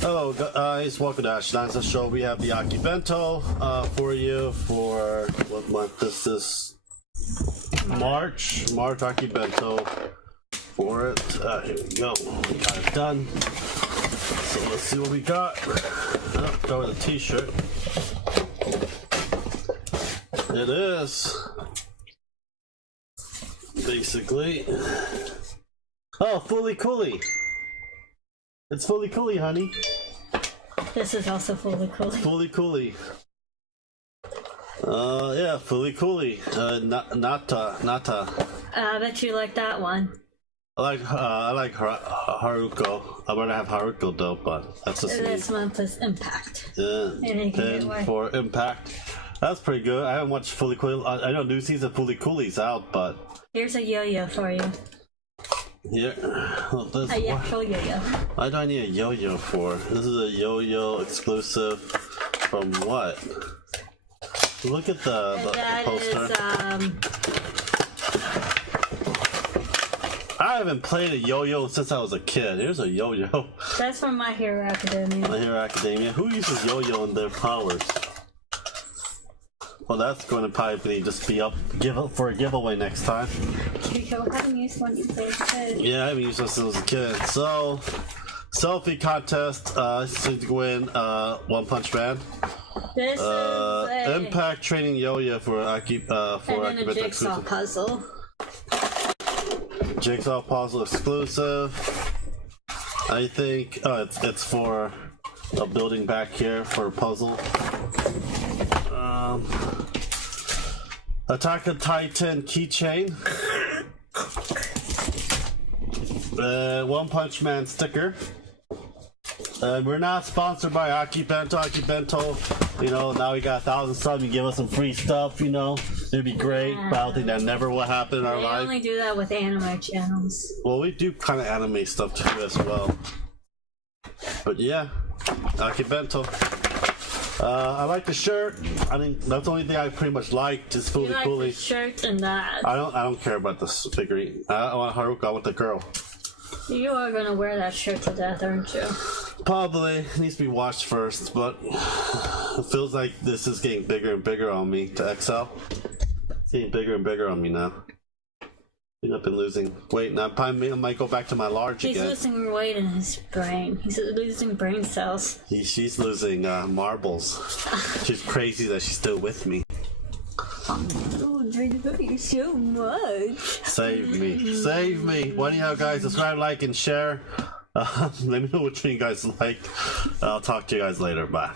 Hello guys, welcome to Ashland's show. We have the Akibento for you for what month is this? March Akibento for it. Here we go. We got it done. So let's see what we got. Oh, go with a t-shirt. It is basically fully coolie. It's fully coolie, honey. This is also fully coolie. Fully coolie. Yeah, fully coolie. Nata. I bet you like that one. I like Haruko. I'd rather have Haruko though, but that's just me. This month is Impact. Yeah, And 10 for Impact. That's pretty good. I haven't watched fully coolie. I know new season fully coolie's out, but Here's a yo-yo for you. here. A actual yo-yo. Why do I need a yo-yo for? This is a yo-yo exclusive from what? Look at the poster. I haven't played a yo-yo since I was a kid. Here's a yo-yo. That's from My Hero Academia. My Hero Academia. Who uses yo-yo in their powers? Well, that's going to probably just be up for a giveaway next time. You haven't used one you played as a kid. Yeah, I haven't used one since I was a kid. So, selfie contest. To win One Punch Man. This is a Impact training yo-yo for Akibento. and then a jigsaw puzzle. Jigsaw puzzle exclusive. I think it's for a building back here for a puzzle. Attack on Titan keychain. One Punch Man sticker. We're not sponsored by Akibento. Akibento, you know, now we got 1,000 subs. You give us some free stuff, you know, it'd be great. Yeah. But I don't think that never will happen in our They life. only do that with anime channels. Well, we do kind of anime stuff too as well. But yeah, Akibento. I like the shirt. I think that's the only thing I pretty much liked is fully You like coolie. the shirt and that. I don't care about this figurine. I want Haruka. I want the girl. You are gonna wear that shirt to death, aren't you? Probably it needs to be washed first, but it feels like this is getting bigger and bigger on me to XL. It's getting bigger and bigger on me now. I think I've been losing weight now. I might go back to my large He's again. losing weight in his brain. He's losing brain cells. She's losing marbles. She's crazy that she's still with me. Oh, you so much. Save me. Save me. Well, anyhow, guys, subscribe, like, and share. Let me know what you guys like. I'll talk to you guys later. Bye.